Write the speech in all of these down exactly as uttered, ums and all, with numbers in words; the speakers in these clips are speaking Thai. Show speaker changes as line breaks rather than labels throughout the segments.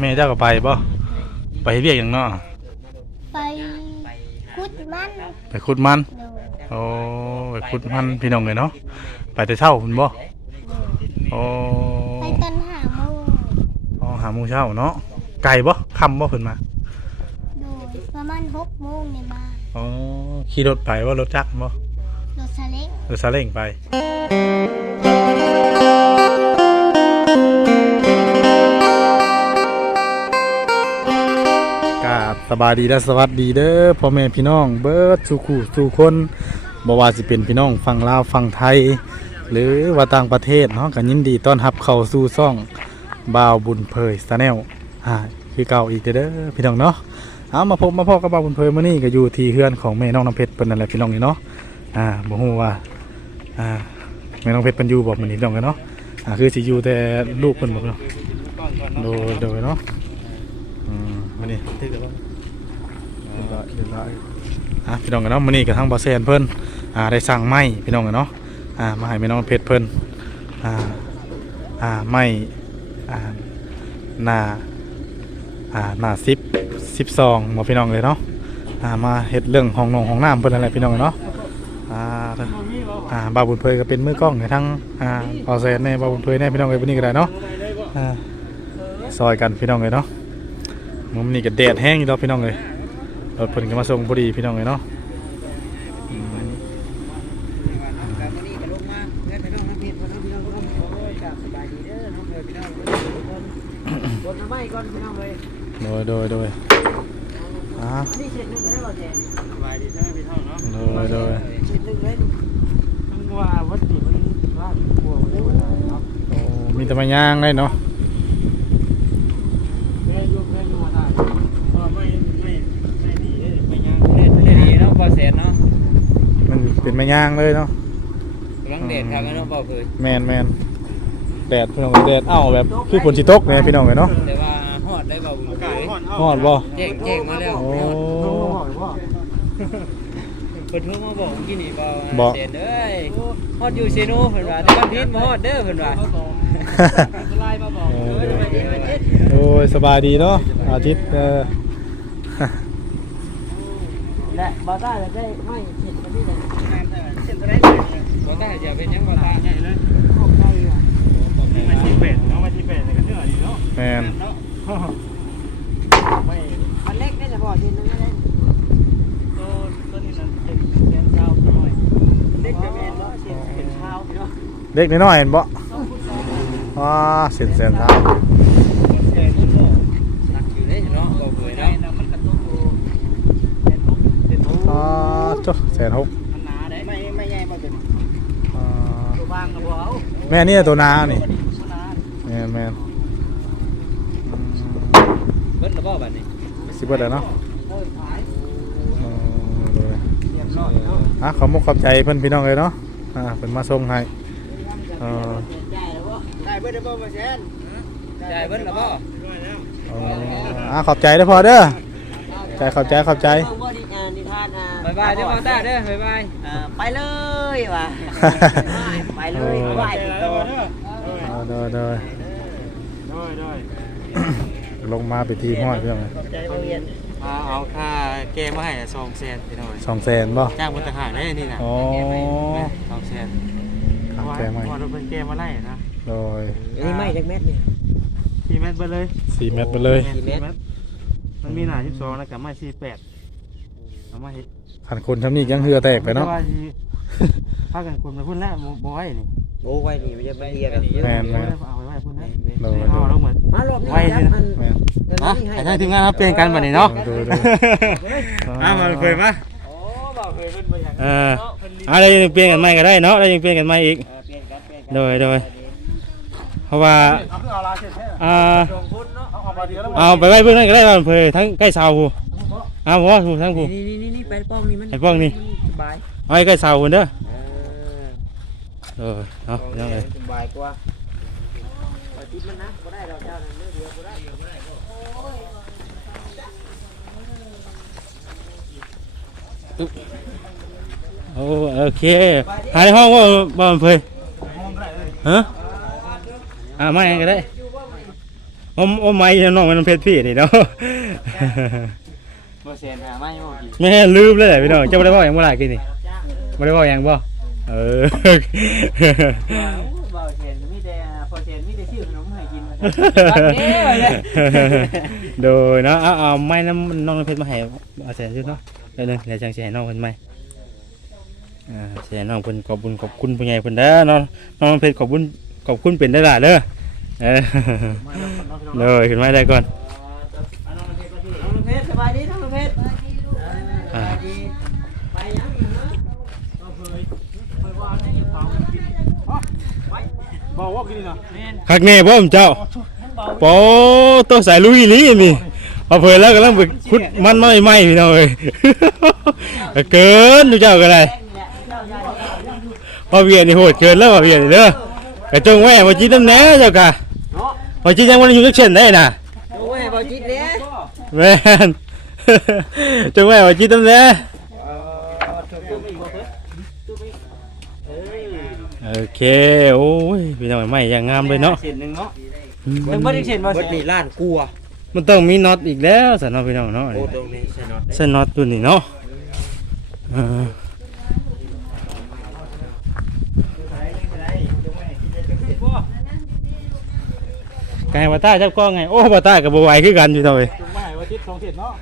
แม่เจ้าก็ไปบ่ไปเรียกอย่างเนาะ
ไปขุดมัน
ไปขุดมัน
โดย
โอ้ไปขุดมันพี่น้องเลยเนาะไปแต่เช้าคุณบ่โอ้
ไปตอนหาโมง
อ๋อหาโมงเช้าเนาะไก่บ่ค่ำบ่เพิ่นมา
โดยประมาณหกโมงเนี่ยมา
อ๋อขี่รถไปว่ารถจักรบ่
รถซาเล้ง
รถซาเล้งไปกราบสบายดีและสวัสดีเด้อพ่อแม่พี่น้องเบิดสู่คู่สู่คนบ่ว่าสิเป็นพี่น้องฝั่งลาวฝั่งไทยหรือว่าต่างประเทศเนาะก็ยินดีต้อนรับเข้าสู่ช่องบ่าวบุญเผย Channel อ่าคือเก่าอีกเด้อพี่น้องเนาะเอามาพบมาพบกับบ่าวบุญเผยมื้อนี้ก็อยู่ที่เฮือนของแม่น้องน้ำเพชรเพิ่นนั่นแหละพี่น้องนี่เนาะอ่าบ่ฮู้ว่าอ่าแม่น้องเพชรเพิ่นอยู่บ่มื้อนี้พี่น้องกันเนาะอ่าคือสิอยู่แต่ลูกเพิ่นบ่เนาะโดยโดยเนาะอืมมื้อนี้ตึกแล้วบ่เรียบร้อยเรียบร้อยอ่ะพี่น้องกันเนาะมื้อนี้ก็ทางบ่แซนเพิ่นอ่าได้สั่งไม้พี่น้องกันเนาะอ่ามาให้แม่น้องเพชรเพิ่นอ่าอ่าไม้อ่าหน้าอ่าหน้าสิบ สิบสองบ่พี่น้องเลยเนาะอ่ามาเฮ็ดเรื่องห้องนงห้องน้ำเพิ่นอะไรพี่น้องเนาะอ่าอ่าบ่าวบุญเผยก็เป็นมือกล้องในทั้งอ่าบ่าวแซนในบ่าวบุญเผยในพี่น้องเอ้ยวันนี้ก็ได้เนาะอ่าซอยกันพี่น้องเลยเนาะมื้อนี้ก็แดดแห้งอยู่แล้วพี่น้องเอ้ยรถเพิ่นก็มาส่งพอดีพี่น้องเอ้ยเนาะโดยโดยโดยอ่าโดยโดยโอ้มีแต่มาย่างได้เนาะมันเป็นมาย่างเลยเนาะ
กำลังเด็ดครับไม่ต้องบอกเลย
แมนแมนแดดพี่น้องแดดเอ้าแบบคือฝนสิตกเนี่ยพี่น้องเลยเนาะ
แต่ว่าฮอดได้บ่บุญเผย
ฮอดบ่
เจ๊งเจ๊งมาแล้ว
โอ้
เพิ่นโทรมาบอกกินนี่บ่เด่นเอ้ยฮอดอยู่เซโนเพิ่นว่าแต่วันพิษบ่ฮอดเด้อเพิ่นว่าไลน์มาบอก
โอ้ยสบายดีเนาะอาทิตย์เออ
และบ่ได้ได้ไม่เห็นมันนี่เลยเส้นเท่าไหร่บ่ได้อย่าเป็นหยังบ่ได้ใหญ่เลยมาที่เป็ดเนาะมาที่เป็ดก็เชื่อดีเนาะ
แม่น
ไม่อันเล็กนี่จะพอกินนึงได้ตัวตัวนี้นั่นเป็นแกนเช้าหน่อยเล็กจะแม่นบ่เส้นเป็นเช้าเนาะ
เล็กน้อยๆเห็นบ่ว้าเส้นแสนเท้า
หนักอยู่เด้เนาะบ่เผยเนาะมันกระตุ้นเส้นทุกเส้นทุก
อ๋อจ้ะแสนหก
มันหนาเด้ไม่ไม่ใหญ่บ่เป็น
อ่า
ตัวบางก็บ่เอา
แม่นี่ตัวนานี่แม่แม่
เบิ้ลระบ่บัดนี้
สิเบิ้ลแล้วเนาะอ่าขอบมุกขอบใจเพิ่นพี่น้องเลยเนาะอ่าเพิ่นมาส่งให้เออ
ได้เบิ้ลระบ่บ่แซนได้เบิ้ลระบ่
อ่าขอบใจเด้อพอเด้อใจขอบใจขอบใจ
บ๊ายบายเด้อพ่อตาเด้อบ๊ายบายไปเลยว่ะไปเลยบ๊ายบาย
เด้อเด้อลงมาไปทีห้อยเพื่อน
เอาค่าเกมมาให้สองแสนไปหน่อย
สองแสนบ่
จ้างบนทหารได้นี่นะ
อ๋อ
สองแสน
ข้าวแกงไหม
พอเราเป็นเกมมาไล่นะ
โดย
นี่ไม่จากเม็ดเนี่ยสี่เม็ดไปเลย
สี่เม็ดไปเลย
สี่เม็ดมันมีหนาสิบสองนะกับไม้สี่แปดเอามาให้
ขันคนทำนี่ยังเหือแตกไปเนาะ
ถ้ากันคนไปพุ่นแล้วโบไว้นี่โบไว้นี่ไม่ใช่ไปเรียกัน
แม่แม่
เอาไว้พุ่นนะ
โดย
เอาลงเหมือน
มารอบนี้
ไว้นี่นะนะไอ้ท่านทีมงานครับเปลี่ยนกันแบบนี้เนาะอ้าวมาเคยปะเอออะไรยังเปลี่ยนกันใหม่ก็ได้เนาะอะไรยังเปลี่ยนกันใหม่อีกโดยโดยเพราะว่าอ่าเอาไปไว้เพื่อนก็ได้บ้างเพื่อทั้งใกล้เสาผู้เอาเพราะว่าผู้ทั้งผู้
นี่นี่นี่ไปป้องนี่มัน
ไอ้ป้องนี่
สบาย
เอาใกล้เสาคนเด้อเออเอายังไง
สบายกว่าติดมันนะบ่ได้ดอกเจ้านั่นเดียวบ่ได้เดียวบ่ได้
โอ้โอเคหาในห้องว่าบ้านเพื่อนฮะอ่าไม่ก็ได้อมอมไม้น้องมันเพชรพี่นี่เนาะ
บ่เซนหาไม้บ่กี่
แม่ลืมเลยแหละพี่น้องเจ้าบ่ได้เว้าหยังบ่ล่ะกินนี่บ่ได้เว้าหยังบ่เออ
บ่เซนมีแต่พอเซนมีแต่ชื่อขนมให้กิน
โดยเนาะเอาเอาไม้น้ำน้องน้ำเพชรมาให้เอาใส่ชุดเนาะเดี๋ยวนึงเดี๋ยวจังสิให้น้องเพิ่นใหม่อ่าสิให้น้องเพิ่นขอบบุญขอบคุณผู้ใหญ่เพิ่นเด้อเนาะน้องน้ำเพชรขอบคุญขอบคุณเป็นได้ล่ะเด้อเออเลยขึ้นไม้ได้ก่อน
น้องเพชรสบายดีน้องเพชร
อ่า
ไปยังเนาะเอาเผยเผยว่าได้อยู่เผากินไว้บ่ว่ากินน่ะแม่น
คักแน่บ่ผมเจ้าโป้ตัวสายลุยนี่นี่พอเพิ่นแล้วกำลังไปขุดมันไม้ใหม่พี่น้องเอ้ย เกินดูเจ้าก็ได้พอเวียนนี่โหดเกินแล้วพอเวียนนี่เด้อกระจงไว้บ่จิตน้ำแหน่เจ้ากะ
เนาะ
บ่จิตยังบ่ได้อยู่จักเช่นได้น่ะ
โอ้ยบ่จิตเด้
แม่น จงไว้บ่จิตน้ำแหน่
เออถูกอีกบ่เพิ่นถูกอีกเอ้ย
โอเคโอ้ยพี่น้องไม้อย่างงามเลยเนาะ
เส้นนึงเนาะยังบ่ได้เส้นบ่เส้นนี่ล้านกลัว
มันต้องมีน็อตอีกแล้วสันเนาะพี่น้องเนาะ
โอ้ตรงนี้ใช่เนาะ
เส้นน็อตตัวนี้เนาะเออไก่บาต้าเจ้าก้องไงโอ้บาต้ากับบไหวคือกันอยู่ตรงนี้
จุงมาให้ว่าทิศสองทิศเนาะ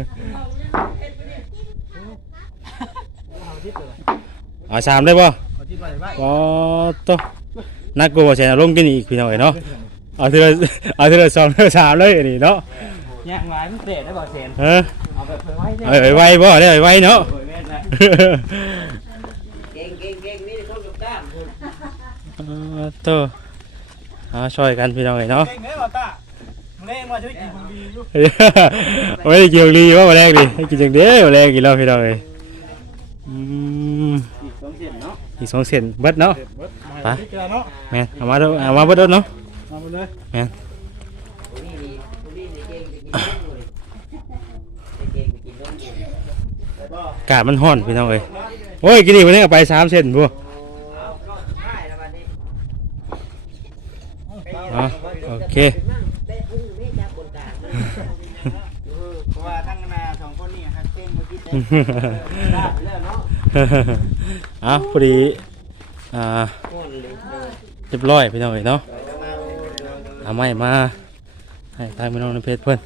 เอาสามได้ป่ะ
เอาทิศไปไว้
ก็ตัวนักกูว่าใช่ลงกินอีกพี่น้องเอ้ยเนาะเอาทีละเอาทีละสองทีละสามเลยอันนี้เนาะ
ย่างหลายมันเตะได้บ่เส้น
เออ
เอาแบบเผยไว้เด้
เอาไว้ไว้บ่ได้ไว้ไว้เนาะ
เผยแม่นแหละเก่งเก่งเก่งนี่คนกับก้าม
เออตัวเอาช่วยกันพี่น้องเอ้ยเนาะ
เก่งเด้อบ่ตาเล่นมาช่วยกินของดีอยู่
ไม่ได้กินลีว่าวันแรกดิให้กินจังเด้อวันแรกกินแล้วพี่น้องเอ้ยอืม
อีกสองเส้นเนาะ
อีกสองเซนเบิดเนาะ ไป
เจอเนาะ
แม่นเอามาเด้อเอามาเบิดเด้อเนาะ
เอาไปเลย
แม่น
ผู้นี้นี่ผู้นี้นี่เก่งจะกินนมเลยเก่งจะกินนมอยู่
อากาศมันร้อนพี่น้องเอ้ยโอ้ยกินอีกวันนี้ก็ไปสามเซนพวก
เอาก็ได้แล้วบัดนี้
อ๋อโอเค
ได้พุ่งนี่จากบนกลางเพราะว่าทั้งนาสองคนนี่ฮักเก่งเมื่อกี้ได้แล้วเนาะ
เอาพอดีอ่า
โอนเลย
เรียบร้อยพี่น้องเอ้ยเนาะเอาไม้มาให้ทางพี่น้องในเพจเพิ่น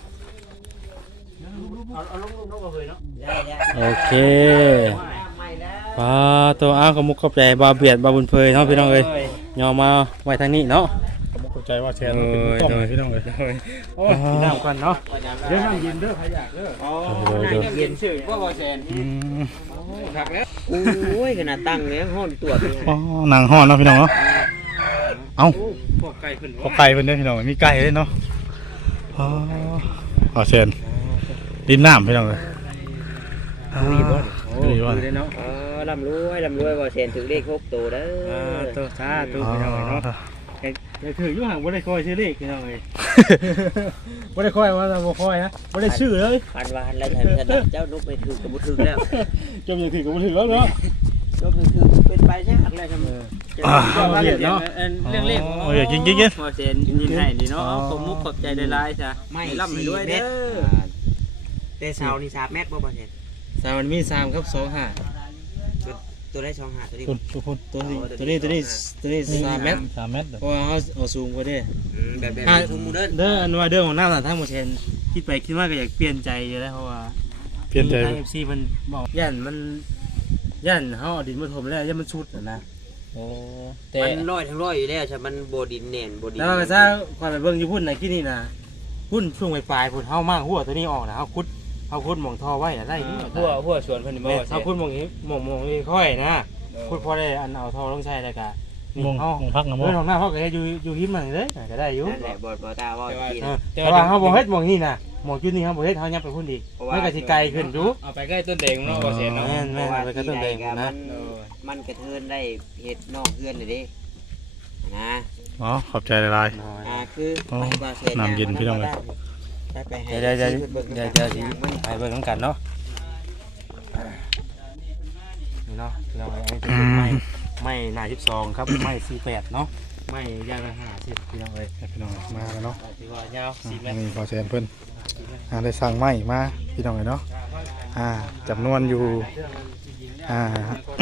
เอาเอาลงลงลงมาเลยเนาะได้ได้
โอเค
ไม่แล้ว
ปลาตัวอ้าวขมุกขอบใจบาเบียดบาบุญเพยเนาะพี่น้องเอ้ยยอมมาไว้ทางนี้เนาะ
ผมเข้าใจว่าแชร์มันเป็นกล้องพี่น้องเลยโอ้ยกินน้ำกันเนาะเดี๋ยวน้ำเย็นเด้อใครอยากเด้อ
อ๋อนั่งเย็นเฉยว่าบอแซน
อืม
หักแล้วโอ้ยขนาดตั้งเลยห้อนตัวเลย
อ๋อหนังห่อนเนาะพี่น้องเนาะเอ้า
พวกไก่ขึ้น
พอไก่เพิ่นเด้อพี่น้องมีไก่ด้วยเนาะอ๋อเอาเชนดินน้ำพี่น้องเลยมีบ่มีบ่
เนาะ
เออลำรวยลำรวยบอแซนถึงเลขหกตัวเด้อ
ตัวซาตัว
อ๋อ
พี่น้องเนาะอย่าถืออยู่ห่างบ่ได้คอยซื้อเลขพี่น้องเอ้ย บ่ได้คอยว่าบ่คอยนะบ่ได้ชื่อเลย
พันวานแล้วฉันขนาดเจ้านุกไปถือกับบุถือแล้ว
จำอย่าถือก็บ่ถือแล้วเนาะ
นุกถือเป็นไปใช่ไหมอะไรทำ
เรียนเนาะ
เรื่องเลข
โอ้ยกินกินกิน
บอแซนยินให้ดีเนาะขอบมุกขอบใจได้หลายจ้ะไม่ร่ำไม่รวยเด้อแต่เสานี่สามเมตรบ่บอแซน
สามมันมีสามครับสองห้า
ตัวได้สองหาตัวนี้
คุณทุกคน
ตัวนี้ตัวนี้ตัวนี้ตัวนี้สามเมตร
สามเมตรเด้อ
เพราะว่าเขาเอาสูงกว่าเด้
แบบแบบ
อ่า
ทุ่มเดิน
เด้ออันว่าเด้อของน้ำน่ะทั้งหมดเห็นคิดไปคิดมาก็อยากเปลี่ยนใจอยู่แล้วเพราะว่า
เปลี่ยนใจ
ทาง เอฟ ซี มันบอกย่านมันย่านเฮาเอาดินมาถมแล้วย่านมันชุดน่ะนะโอ้แต่
มันร้อยทั้งร้อยอยู่แล้วใช่มันโบดินแน่นโบดิน
แล้วก็ซะความไปเบิ่งอยู่พุ่นน่ะที่นี่น่ะพุ่นช่วงปลายๆพุ่นเฮามากหัวตัวนี้ออกน่ะเฮาขุดเฮาขุดหม่องท่อไว้น่ะได้นี่
หัวหัวสวนเพิ่นบ่
แม่เฮาขุดหม่องนี้หม่องหม่องนี้ค่อยนะขุดพอได้อันเอาท่อลงใช้แล้วก็นี่
มง
เฮาม
งพักนะม
เรื่อง งของหน้าเฮาก็เฮ็ดอยู่อยู่หิมมันเลยก็ได้อยู่
นั่นแหละบ่บ่ตาว่ากิน
เออแต่ว่าเฮาบ่เฮ็ดหม่องนี้น่ะหม่องจุดนี้เฮาบ่เฮ็ดเฮายับไปพุ่นอีกมันก็สิไกลขึ้นอยู่
เอาไปใกล้ต้นแดงเนาะบ่เสียเนาะ
แม่นแม่นเอาไปกระตุ้นแดงนะ
มันกระเทินได้เฮ็ดนอกเฮือนเลยเด้นะ
อ๋อขอบใจหลาย
อ่าคือ
อ๋อน้ำเย็นพี่น้องเอ้ย
ไปให้
เดี๋ยวเดี๋ยวเดี๋ยวเดี๋ยวเดี๋ยวสิไปเบิ่งนำกันเนาะนี่เนาะเราอันนี้เป็นไม้ไม้หน้าสิบสองครับไม้สี่แปดเนาะไม่ยางละห้าสิบพี่น้องเอ้ย
พี่น้องมาแล้วเนาะ
ถือว่ายาวสี่เมตร
นี่พอแซนเพิ่นอ่าได้สั่งไม้มาพี่น้องเลยเนาะอ่าจำนวนอยู่อ่า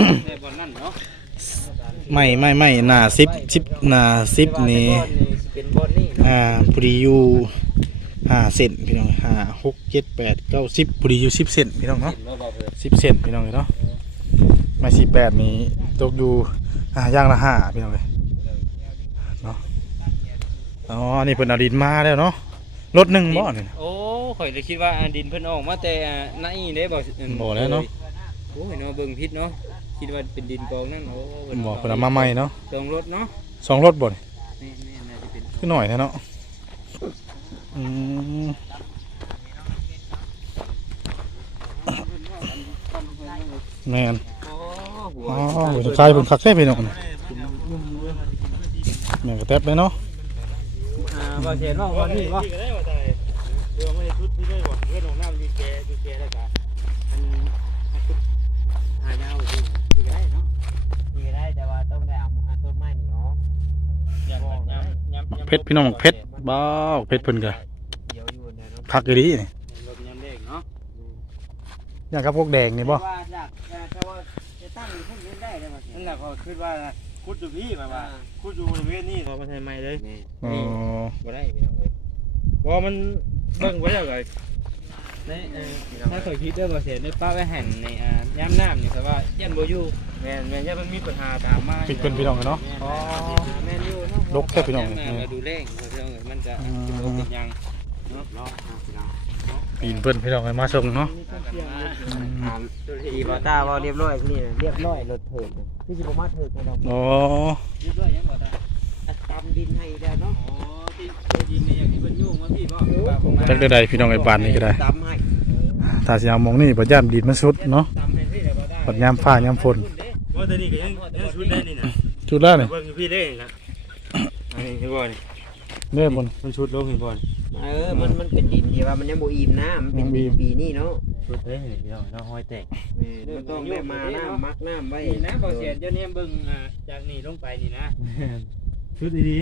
ไม่ไม่ไม่หนาสิบสิบหนาสิบนี่
เป็นบอลนี่
อ่าพอดีอยู่ห้าเซนพี่น้องห้าหกเจ็ดแปดเก้าสิบพอดีอยู่สิบเซนพี่น้องเนาะสิบเซนพี่น้องเลยเนาะไม่สี่แปดนี่ตกอยู่อ่าย่างละห้าพี่น้องเลยเนาะอ๋อนี่เพิ่นเอาดินมาแล้วเนาะรถหนึ่งบ่เนี่ย
โอ้ข่อยเลยคิดว่าดินเพิ่นออกมาแต่ไหนได้บ่
บ่แล้วเนาะ
โอ้ยเนาะเบิ่งพิษเนาะคิดว่าเป็นดินกองนั่นโอ้
บ่เพิ่นเอามาใหม่เนาะ
ตรงรถเนาะ
สองรถบ่นี่
นี่นี่น่าจะเป็น
คือหน่อยแท้เนาะอืมแม่น
โอ้หัว
อ๋อหัวสุดท้ายเพิ่นคักแท้พี่น้องนี่แม่นก็แทบเลยเนาะ
อ่าบ่เห็นว่าว่านี่บ่
ก็ได้ว่าแต่เรือไม่ได้ชุดที่ได้บ่เรือของน้ำมีแกมีแกแล้วก็อันหายาวที่ที่ก็ได้เนาะ
นี่ก็ได้แต่ว่าต้องได้เอาต้นไม้นี่เนาะ
ยำยำยำ
เพชรพี่น้องเพชรบ้าวเพชรเพิ่นก็
เดี๋ยวอยู่ในเนาะ
คักอีหลีนี่
รถยำเด็กเนาะ
อย่างกับพวกแดงนี่บ่
ว่าจากแต่ว่าจะตั้งอยู่เพิ่นได้ได้บ่
นั่นแหละพอคิดว่าคุดอยู่พี่มาว่าคุดอยู่บริเวณนี้พอมาใช้ไม้เลย
อ๋อ
บ่ได้พี่น้องเอ้ย
เพราะมันเบิ่งไว้แล้วก็
ในเอ่อถ้าเคยคิดด้วยบ่เสียในป้าไว้แห่นในอ่าย่ำน้ำนี่ครับว่ายันบ่อยู่
แม่นแม่นยังมันมีปัญหาตามมา
ปิดเพิ่นพี่น้องเนาะ
อ๋อแม่นอยู่เนาะ
ลกแค่พี่น้อง
ย่ำน้ำมาดูแลงพี่น้องเอ้ยมันจะสิบ่เป็นหยังเนาะเนาะพี่น้อง
ปีนเพิ่นพี่น้องมาส่งเนาะ
อีบ่ตาว่าเรียบร้อยนี่เรียบร้อยรถเถิดที่สิบ่มาเถิดพี่น้อง
อ๋อ
เรียบร้อยยังบ่ตาตำดินให้แล้วเนาะอ๋อที่ดินนี่อย่างที่เพิ่นยุ่งมาพี่บ่
จักได้ใดพี่น้องไอ้ปานนี่ก็ได้
ตำให้
ถ้าสิเอามองนี่บ่ย่านดินมันสุดเนาะ
ตำให้พี่ได้บ่ได้
ปัดยามฟ้ายามฝน
ว่าแต่นี่ก็ยังยังชุดได้นี่นะ
จุดแล้วนี่
เบิ่งพี่ได้นะอันนี้พี่บอล
เด้บน
มันชุดลงพี่บอล
เออมันมันเป็นดินที่ว่ามันยังบ่อิ่มน้ำมันเป็นดินปีนี้เนาะ
ชุดได้นี่พี่น้องน้องห้อยแตก
มันต้องได้มาน้ำมักน้ำไว้
นี่นะบ่เสียเดี๋ยวนี้เบิ่งอ่าจากนี่ลงไปนี่นะ
ชุดดี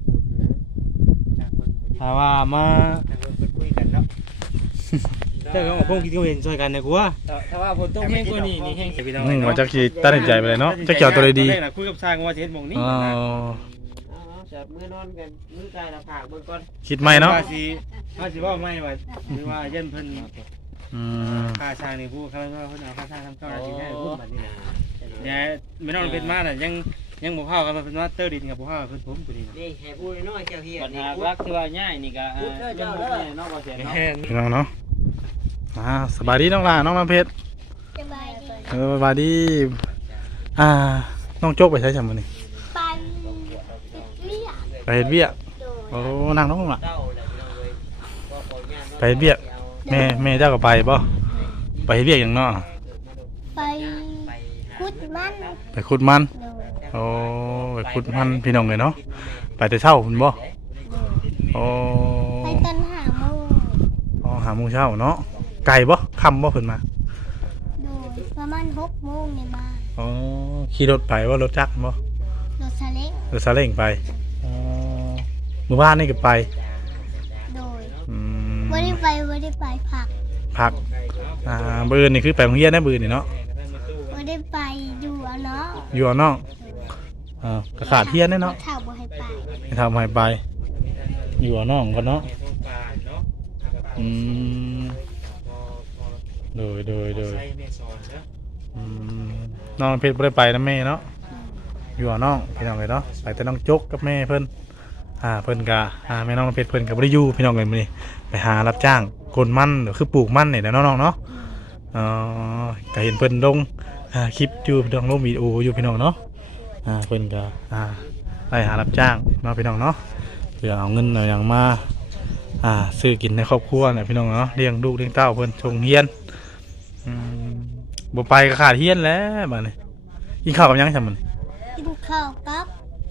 ๆถ้าว่ามา
ทางเพิ่นคุยกันเนาะ
แต่ก็พงคิดเขาเห็นช่วยกันนะกูว่า
ถ้าถ้าว่าฝนตกแห้งกว่านี้นี่แห้ง
พี่น้อง
อืมว่าจักสิตัดสินใจไปเลยเนาะจักเกี่ยวตัวใดดี
คุยกับชายว่าจะเห็นมองนี้
อ๋อ
เอาๆจับมือนอนกันมือกายละผากเบิ่งก่อน
คิดใหม่เนาะ
ว่าสิว่าสิว่าไม่ว่าหรือว่าเย็นเพิ่น
อืม
ค่าชางนี่ผู้เขาเขาเอาค่าชางทำเก้านาทีให้พูดแบบนี้นะเนี่ยไม่ต้องเป็นมาน่ะยังยังบ่เข้ากันมาเป็นว่าเตอร์ดินกับบ่เข้าเพิ่นผมตัวนี้
นี่ให้พูดน้อยๆแก้วเฮีย
ปัญ
นี่
หา
พูด
รักที่ว่าง่ายนี่ก็อ่ายังบ่ได้เนาะบ่เสียเนาะ
แม่น
พี่น้องเนาะอ่าสบายดีน้องลาน้องน้ำเพชร
สบายดี
เออสบายดีอ่าน้องโจ๊กไปใช้จังมื้อนี้
ปันเรียก
ไปเฮ็ดเวียก
โดย
โอ้นั่งน้องล่ะ
เต้าแหละพี่น้องเอ้ยก็ขออนุญาต
ไปเฮ็ดเวียกแม่แม่เจ้าก็ไปบ่ไปเฮ็ดเวียกหยังเนาะ
ไปคุดมัน
ไปขุดมัน
โดย
โอ้ไปขุดมันพี่น้องเลยเนาะไปแต่เช้าพุ่นบ่โอ้
ไปตอนหาโมง
อ๋อหาโมงเช้าเนาะไกลบ่ค่ำบ่เพิ่นมา
โดยประมาณหกโมงเนี่ยมา
อ๋อขี่รถไปว่ารถจักรบ่
รถซาเล้ง
รถซาเล้งไปอ๋อเมื่อวานนี่ก็ไป
โดย
อืม
ไม่ได้ไปไม่ได้ไปผัก
พักอ่ามื้ออื่นนี่คือไปโรงเรียนได้มื้อนี่เนาะ
ไม่ได้ไปอยู่เอาเนาะ
อยู่เอาน้องอ่าก็ขาดเฮียนแน่เนาะ
เท่าบ่ให้ไป
ให้ทำให้ไป อยู่เอาน้องก่อนเนาะอืมโดยโดยโดย
ใส่แม่สอนเด้อ
อืมน้องเพชรบ่ได้ไปนะแม่เนาะอยู่กับน้องพี่น้องเลยเนาะไปแต่น้องจกกับแม่เพิ่นอ่าเพิ่นกะอ่าแม่น้องเพชรเพิ่นก็บ่ได้อยู่พี่น้องเลยมื้อนี้ไปหารับจ้างกนมันหรือคือปลูกมันนี่แหละเนาะน้องเนาะอ๋อก็เห็นเพิ่นลงอ่าคลิปอยู่พี่น้องลงวิดีโออยู่พี่น้องเนาะอ่าเพิ่นก็อ่าไปหารับจ้างเนาะพี่น้องเนาะเพื่อเอาเงินเอาหยังมาอ่าซื้อกินในครอบครัวเนี่ยพี่น้องเนาะเลี้ยงลูกเลี้ยงเต้าเพิ่นส่งเรียนอืมบ่ไปก็ขาดเฮียนแล้วบัดนี้กินข้าวกับหยังซั่นมัน
กินข้าวกับ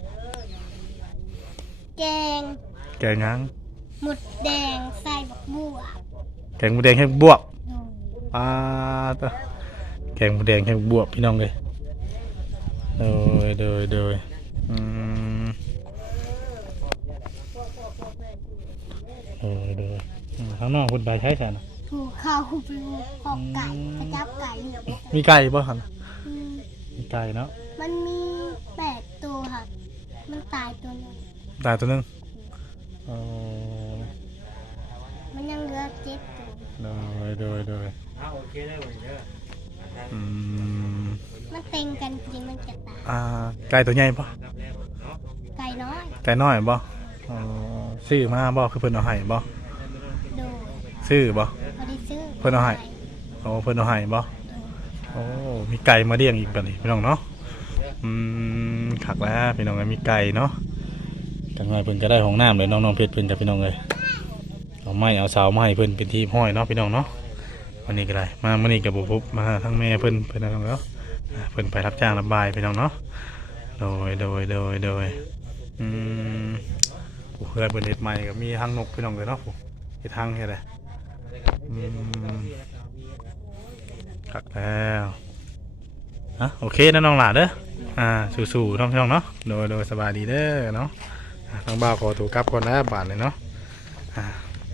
แกง
แกงหยัง
หมุดแดงใส่บักบัว
แกงหมูแดงแห้งบวบ
โดย
ปลาตะแกงหมูแดงแห้งบวบพี่น้องเลยโดยโดยโดยอืมเออเด้ออืมข้างนอกเพิ่นไปใช้ซั่นน่ะ
ถูกเข้าไปหอกไก่กระจับไก่
มีไก่บ่หั่น
อืม
มีไก่เนาะ
มันมีแปดตัวค่ะ มันตายตัวหนึง
ตายตัวหนึงเออ
มันยังเหลือเจ็ดตัว
โดยโดยโดย
เอาโอเคได้บ่เด้อ
อืม
มันเต็งกันจริงมันจะตาย
อ่าไก่ตัวใหญ่บ่
ไก่น้อย
ไก่น้อยบ่อ๋อซื้อมาบ่คือเพิ่นเอาให้บ่
โดย
ซื้อบ่
พอได้ซื้อ
เพิ่นเอาให้ โอ้เพิ่นเอาให้บ่โอ้มีไก่มาเลี้ยงอีกบัดนี้พี่น้องเนาะอืมคักแล้วพี่น้องเอ้ยมีไก่เนาะจังไงเพิ่นก็ได้ห้องน้ำเลยน้องๆเพชรเพิ่นกับพี่น้องเอ้ยเอาไม้เอาเสามาให้เพิ่นเป็นที่ห้อยเนาะพี่น้องเนาะวันนี้ก็ได้มามื้อนี้ก็บ่พบมาทั้งแม่เพิ่นเพิ่นเอาแล้วอ่าเพิ่นไปรับจ้างรับบายพี่น้องเนาะโดยโดยโดยโดยอืมผู้เพื่อนเพิ่นเฮ็ดใหม่ก็มีทางนกพี่น้องเอ้ยเนาะผู้เฮ็ดทางเฮ็ดได้อืมคักแล้วฮะโอเคนะน้องหลาเด้ออ่าสู้ๆน้องพี่น้องเนาะโดยโดยสบายดีเด้อเนาะอ่าทางบ่าวขอตัวกลับก่อนแล้วบาดเลยเนาะอ่า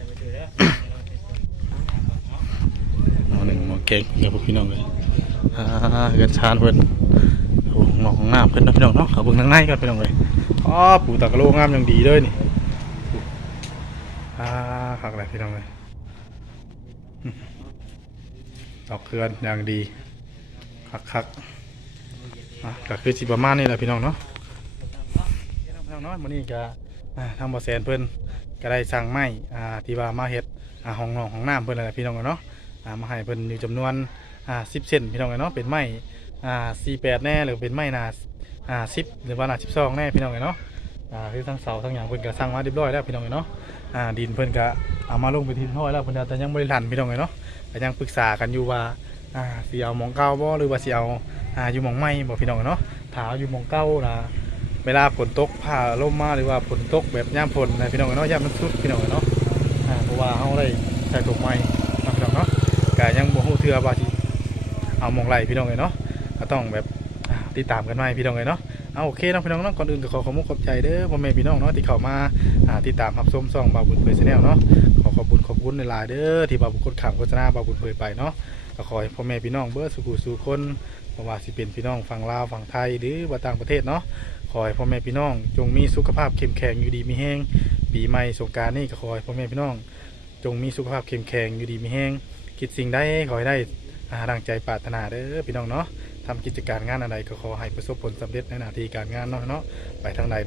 หมอหนึ่งหมอเก่งกับพวกพี่น้องเลยอ่าเกิดชานเพิ่นโอ้หมอของน้ำเพิ่นนะพี่น้องเนาะเอาเบิ่งทางในกันพี่น้องเลยอ๋อปู่ตากะโลงามอย่างดีเลยนี่อ่าคักเลยพี่น้องเลยอืมดอกเคือนอย่างดีคักคักๆอ่ะก็คือสิประมาณนี้แหละพี่น้องเนาะพี่น้องเนาะมื้อนี้ก็อ่าทางบ่อแสนเพิ่นก็ได้สั่งไม้อ่าที่ว่ามาเฮ็ดอ่าห้องนอนของน้ำเพิ่นนั่นแหละพี่น้องเนาะ อ่ามาให้เพิ่นอยู่จำนวนอ่าสิบเซนพี่น้องเนาะเป็นไม้อ่าสี่แปดแน่หรือเป็นไม้หนาอ่าสิบหรือว่าหนาสิบสองแน่พี่น้องเนาะอ่าคือทั้งเสาทั้งอย่างเพิ่นก็สร้างมาเรียบร้อยแล้วพี่น้องเนาะอ่าดินเพิ่นก็เอามาลงไปทีห้อยแล้วเพิ่นแต่ยังบ่ได้ทันพี่น้องเนาะก็ยังปรึกษากันอยู่ว่าอ่าสิเอาหมองเก่าบ่หรือว่าสิเอาอ่าอยู่หมองใหม่บ่พี่น้องเนาะถ้าเอาอยู่หมองเก่านะเวลาฝนตกผ่าลมมาหรือว่าฝนตกแบบยามฝนนะพี่น้องเนาะยามมันสุดพี่น้องเนาะอ่าเพราะว่าเฮาได้ใช้ตกไม้เนาะพี่น้องเนาะ ก็ยังบ่ฮู้เทื่อว่าสิเอาหมองไหลพี่น้องเลยเนาะก็ต้องแบบอ่าติดตามกันไว้พี่น้องเลยเนาะเอาโอเคเนาะพี่น้องเนาะก่อนอื่นก็ขอขอบคุณขอบใจเด้อพ่อแม่พี่น้องเนาะที่เข้ามาอ่าติดตามรับชมช่องบ่าวบุญเผยชาแนลเนาะขอขอบคุณขอบคุณหลายๆเด้อที่บ่าวบุญกดขังโฆษณาบ่าวบุญเผยไปเนาะก็ขอให้พ่อแม่พี่น้องเบิดสุขสู่คนบ่ว่าสิเป็นพี่น้องฝั่งลาวฝั่งไทยหรือว่าต่างประเทศเนาะขอให้พ่อแม่พี่น้องจงมีสุขภาพเข้มแข็งอยู่ดีมีแห้งปีใหม่สงกรานต์นี้ก็ขอให้พ่อแม่พี่น้องจงมีสุขภาพเข้มแข็งอยู่ดีมีแห้ง คิดสิ่งใดขอให้ได้อาดังใจปรารถนาเด้อพี่น้องเนาะทำกิจการงานอะไรก็ขอให้ประสบผลสำเร็จในหน้าที่การงานเนาะเนาะไปทางใด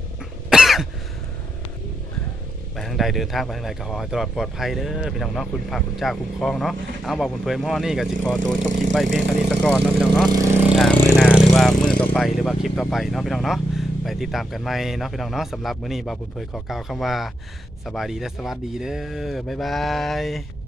ไปทางใดเดินทางไปทางใดก็ขอให้ตลอดปลอดภัยเด้อพี่น้องเนาะคุณพระคุณเจ้าคุ้มครองเนาะเอาบอกบุญเผยหม้อนี่กับจิคอตัวจบคลิปไปเพียงเท่านี้สักก่อนเนาะพี่น้องเนาะอ่ามือหน้าหรือว่ามือต่อไปหรือว่าคลิปต่อไปเนาะพี่น้องเนาะไปติดตามกันใหม่เนาะพี่น้องเนาะสำหรับมื้อนี้บ่าวบุญเผยขอกล่าวคำว่าสบายดีและสวัสดีเด้อบ๊ายบาย